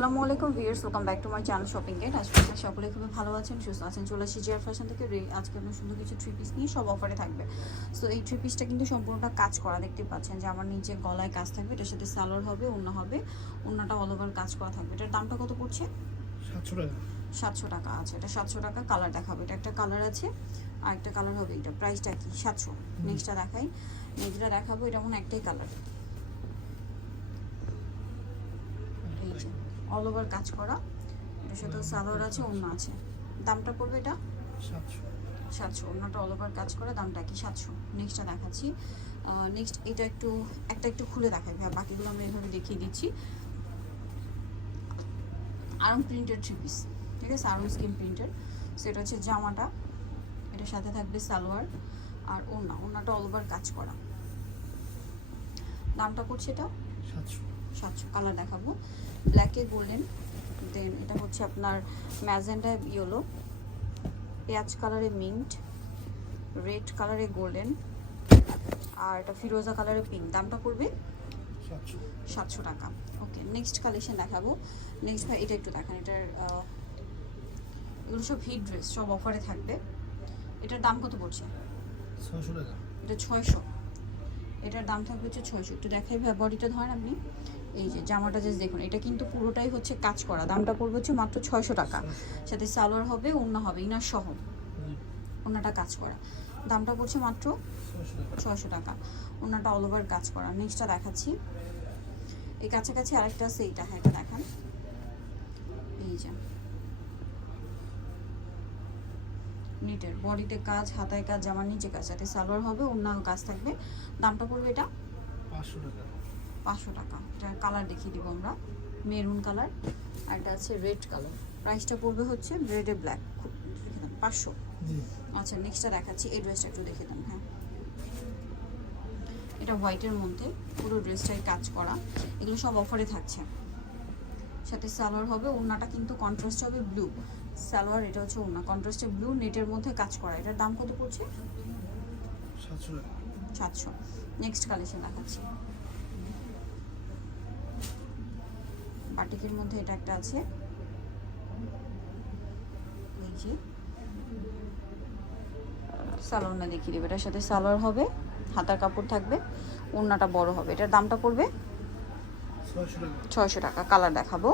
আসসালামু আলাইকুম viewers welcome back to my channel shopping gate আজকে আপনারা সকলে খুবই ভালো আছেন সুস্থ আছেন। চলে আসি জিয়ার ফ্যাশন থেকে। রে- আজকে আপনার সুন্দর কিছু থ্রি পিস নিয়ে সব অফারে থাকবে। সো এই থ্রি পিসটা কিন্তু সম্পূর্ণটা কাজ করা দেখতে পাচ্ছেন যে আমার নিচে গলায় কাজ থাকবে এটার সাথে সালোয়ার হবে অন্য হবে অন্যটা অল ওভার কাজ করা থাকবে। এটার দামটা কত পড়ছে? সাতশো টাকা। সাতশো টাকা আছে এটা সাতশো টাকা কালার দেখাবে। এটা একটা কালার আছে আর একটা কালার হবে এটা। প্রাইসটা কি? সাতশো। নেক্সটটা দেখাই। নেক্সটটা দেখাবো এটা মনে হয় একটাই কালার এই যে অল ওভার কাজ করা। এটার সাথে সালোয়ার আছে অন্য আছে। দামটা পড়বে এটা? সাতশো। সাতশো। অন্যটা অল ওভার কাজ করা দামটা কি? সাতশো। নেক্সটটা দেখাচ্ছি। নেক্সট এটা একটু একটা একটু খুলে দেখাই ভাই বাকিগুলো আমি এভাবে দেখিয়ে দিচ্ছি। আরম প্রিন্টেড থ্রি পিস ঠিক আছে? আরম স্কিন প্রিন্টেড সেটা হচ্ছে জামাটা। এটার সাথে থাকবে সালোয়ার আর ওড়না। ওড়নাটা অল ওভার কাজ করা। দামটা পড়ছে এটা? সাতশো। সাতশো কালার দেখাবো। ব্ল্যাকে গোল্ডেন দেন এটা হচ্ছে আপনার ম্যাজেন্ডা ইয়েলো পেঁয়াজ কালারে মিন্ট রেড কালারে গোল্ডেন আর এটা ফিরোজা কালারে পিঙ্ক দামটা পড়বে? সাতশো। টাকা। ওকে নেক্সট কালেকশন দেখাবো। নেক্সট ভাই এটা একটু দেখান এটার এগুলো সব হিট ড্রেস সব অফারে থাকবে। এটার দাম কত পড়ছে? ছশো টাকা। এটা ছয়শো। এটার দাম থাকবে হচ্ছে ছয়শো। একটু দেখাই বডিটা ধরেন আপনি। এই যে জামাটা জাস্ট দেখুন, এটা কিন্তু পুরোটাই হচ্ছে কাজ করা। দামটা পড়বে হচ্ছে মাত্র ছয়শো টাকা। সাথে সালোয়ার হবে অন্য হবে, ইনার সহ। অন্যটা কাজ করা। দামটা পড়ছে মাত্র ছয়শো টাকা। অন্যটা অল ওভার কাজ করা। নেক্সটটা দেখাচ্ছি। এই কাছাকাছি আরেকটা আছে, এইটা হ্যাঁ এটা দেখান এই যে নিটের বডিতে কাজ হাতায় কাজ জামার নিচে কাজ সাথে সালোয়ার হবে অন্য কাজ থাকবে। দামটা পড়বে এটা? পাঁচশো টাকা। পাঁচশো টাকা। এটার কালার দেখিয়ে দিব আমরা। মেরুন কালার আর এটা আছে রেড কালার প্রাইসটা পড়বে হচ্ছে রেডে ব্ল্যাক পাঁচশো। আচ্ছা নেক্সটটা দেখাচ্ছি এই ড্রেসটা একটু দেখে দেন হ্যাঁ। এটা হোয়াইটের মধ্যে পুরো ড্রেসটাই কাজ করা। এগুলো সব অফারে থাকছে। সাথে সালোয়ার হবে ওড়নাটা কিন্তু কন্ট্রাস্ট হবে ব্লু সালোয়ার এটা হচ্ছে ওড়না কন্ট্রাস্টে ব্লু নেটের মধ্যে কাজ করা। এটার দাম কত পড়ছে? সাতশো। সাতশো। নেক্সট কালেকশন দেখাচ্ছি। বাটিকের মধ্যে এটা একটা আছে। এই যে। সালোয়ারটা দেখিয়ে দেবে এটার সাথে সালোয়ার হবে হাতার কাপড় থাকবে ওড়নাটা বড় হবে। এটার দামটা পড়বে? ছয়শো টাকা। কালার দেখাবো।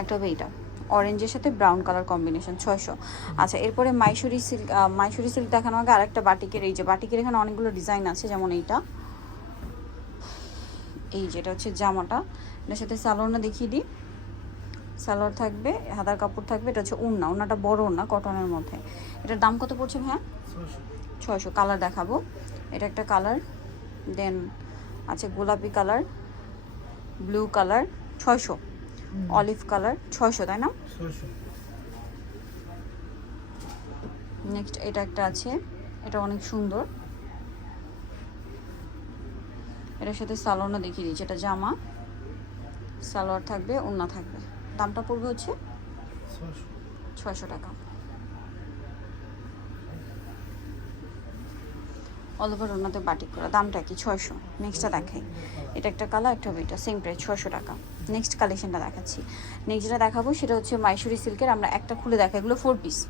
একটা হবে এইটা। অরেঞ্জের সাথে ব্রাউন কালার কম্বিনেশন ছয়শো। আচ্ছা এরপরে মাইসুরি সিল্ক মাইসুরি সিল্ক দেখানো আগে আরেকটা বাটিকের, এই যে বাটিকের এখানে অনেকগুলো ডিজাইন আছে, যেমন এইটা। এই যেটা হচ্ছে জামাটা। এটার সাথে সালোয়ারটা দেখিয়ে দিই। সালোয়ার থাকবে, হাতার কাপড় থাকবে, এটা হচ্ছে উন্না। উন্নাটা বড় উন্না কটনের মধ্যে। এটার দাম কত পড়ছে ছয়শো ছয়শো। কালার দেখাবো। এটা একটা কালার দেন আছে গোলাপি কালার ব্লু কালার ছয়শো অলিভ কালার ছয়শো তাই না? নেক্সট এটা একটা আছে এটা অনেক সুন্দর। এটার সাথে সালোয়ারটা দেখিয়ে দিচ্ছি এটা জামা। সালোয়ার থাকবে ওড়না থাকবে। দামটা পড়বে হচ্ছে ছয়শো টাকা। অল ওভার ওনাতে বাটিক করা। দামটা কি? ছয়শো। নেক্সটটা দেখাই। এটা একটা কালার একটা হবে এটা সেম প্রাইস ছয়শো টাকা। নেক্সট কালেকশনটা দেখাচ্ছি। নেক্সট যেটা দেখাবো সেটা হচ্ছে মাইসুরি সিল্কের আমরা একটা খুলে দেখাই। এগুলো ফোর পিস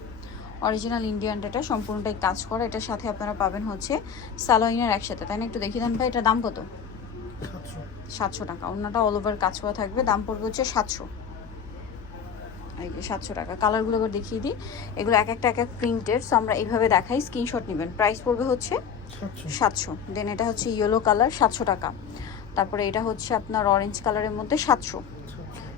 অরিজিনাল ইন্ডিয়ান এটা সম্পূর্ণটাই কাজ করা। এটার সাথে আপনারা পাবেন হচ্ছে সালোইনের একসাথে। তাই না? একটু দেখিয়ে দেন ভাই এটা দাম কত? সাতশো। সাতশো টাকা। অন্যটা অল ওভার কাজ করা থাকবে। দাম পড়বে হচ্ছে সাতশো। এই যে সাতশো টাকা। কালারগুলো এবার দেখিয়ে দিই। এগুলো এক একটা এক এক প্রিন্টের সো আমরা এইভাবে দেখাই। স্ক্রিনশট নেবেন। প্রাইস পড়বে হচ্ছে সাতশো। সাতশো। দেন এটা হচ্ছে ইয়েলো কালার সাতশো টাকা। তারপরে এটা হচ্ছে আপনার অরেঞ্জ কালারের মধ্যে সাতশো।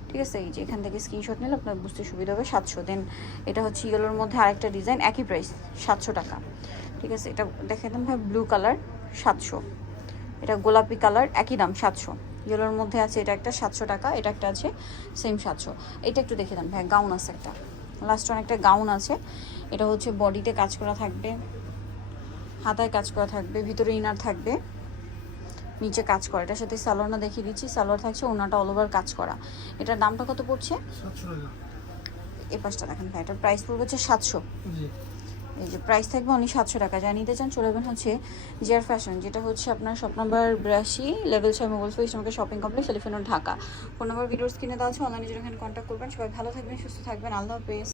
ঠিক আছে? এই যে এখান থেকে স্ক্রিনশট নিলে আপনার বুঝতে সুবিধা হবে সাতশো। দেন এটা হচ্ছে ইয়েলোর মধ্যে আরেকটা ডিজাইন একই প্রাইস সাতশো টাকা। ঠিক আছে? এটা দেখে দেন ভাই ব্লু কালার সাতশো। এটা গোলাপি কালার একই দাম সাতশো। ইয়েলোর মধ্যে আছে এটা একটা সাতশো টাকা এটা একটা আছে সেম সাতশো। এটা একটু দেখে দেন ভাই গাউন আছে একটা। লাস্ট অনেকটা গাউন আছে। এটা হচ্ছে বডিতে কাজ করা থাকবে হাতায় কাজ করা থাকবে ভিতরে ইনার থাকবে নিচে কাজ করা। এটার সাথে সালোয়ারটা দেখিয়ে দিচ্ছি সালোয়ার থাকছে ওনাটা অল ওভার কাজ করা। এটার দামটা কত পড়ছে? এ পাশটা দেখেন ভাই এটার প্রাইস পড়বে হচ্ছে সাতশো। জি। এই যে প্রাইস থাকবে উনি সাতশো টাকা। যা নিতে চান চলে যাবেন হচ্ছে জিয়ার ফ্যাশন যেটা হচ্ছে আপনার শপ নাম্বার বিরাশি লেভেল ছয় মোবাইল ফোর ইসলামকে shopping complex elephant Dhaka. Phone number videos কিনে দেওয়া আছে অনলাইনে যেখানে কন্ট্যাক্ট করবেন। সবাই ভালো থাকবেন, সুস্থ থাকবেন। আল্লাহ হাফেজ।